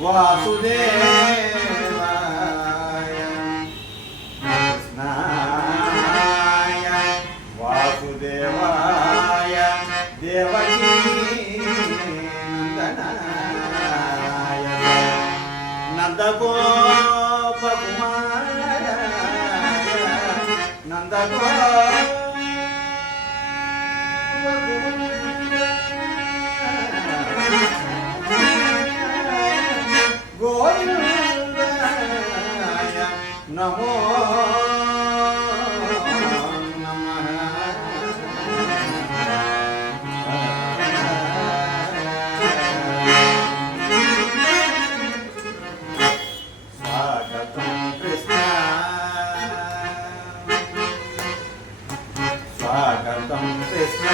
वासुदेवाय कृष्णाय वासुदेवाय देवकी नंदनाय नंदगोपकुमाराय गोविंदाय नमो स्वागतं कृष्ण स्वागतं कृष्ण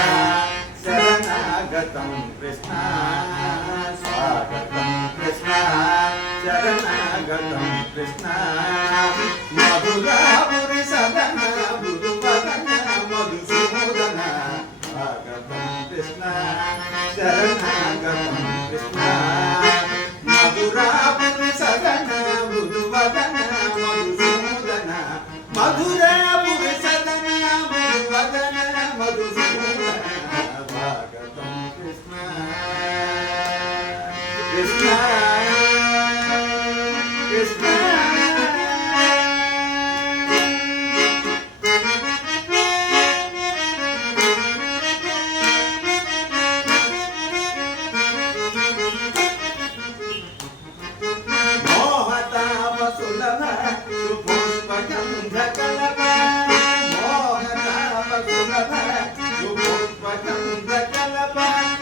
शरणागतं कृष्ण स्वागतं कृष्ण शरणागतं कृष्ण मधुरापुरी सदन मृदुवदन मधुसूदन स्वागतं कृष्ण शरणागतं कृष्ण मधुरापुरी सदन मृदुवदन मधुसूदन मधुरापुरी सदन मृदुवदन मधुसूदन स्वागतं कृष्ण कृष्ण कृष्ण मोहतापसुलभ सुपुष्पगन्धकलभ मोहतापसुलभ सुपुष्पगन्धकलभ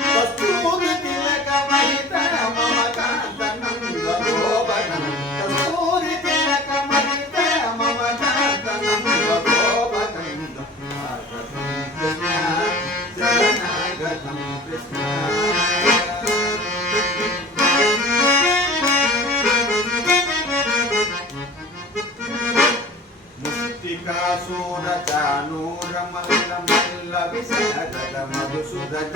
कस्तूरितिलकमहित मम कान्तनन्दगोपनं कस्तूरितिलकमहित मम कान्तनन्दगोपनं स्वागतं कृष्ण शरणागतं कृष्ण मुस्तिकासूरचानूरमल्लमल्लविसरद मधुसूदन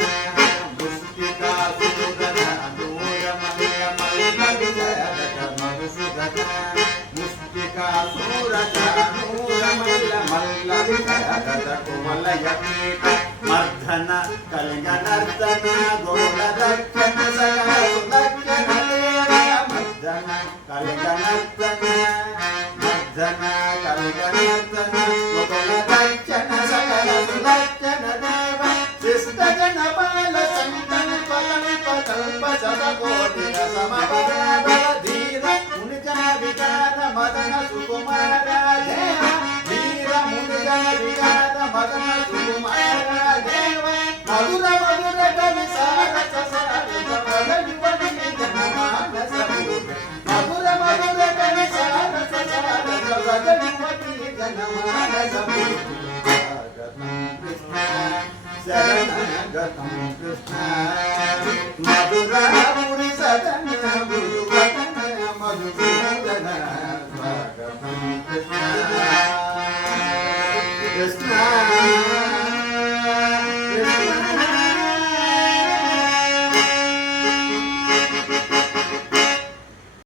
मुस्तिकासूरचानूरमल्लमल्लविसरद मधुसूदन मुस्तिकासूरचानूरमल्लमल्लविसरद कुवलयपीठ मर्धन कल्गनर्दन गोलदक्षण सकलसुदक्षण देव मर्दन कल्गनर्दन मर्दन कल्गनर्दन गोलदक्षण सकलसुदक्षण देव शिष्टजनपाल सङ्कल्प कल्प सदकोटिर समबल धीर मुनिजन विकार मदन सुकुमार देव धीर मुनिजन विकार मदन सुकुमार देव मधुर मधुर कवि सारस सारस पद युवति जनमानस मधुर मधुर कवि सारस सारस पद युवति जनमानस स्वागतं कृष्ण शरणागतं कृष्ण मधुरा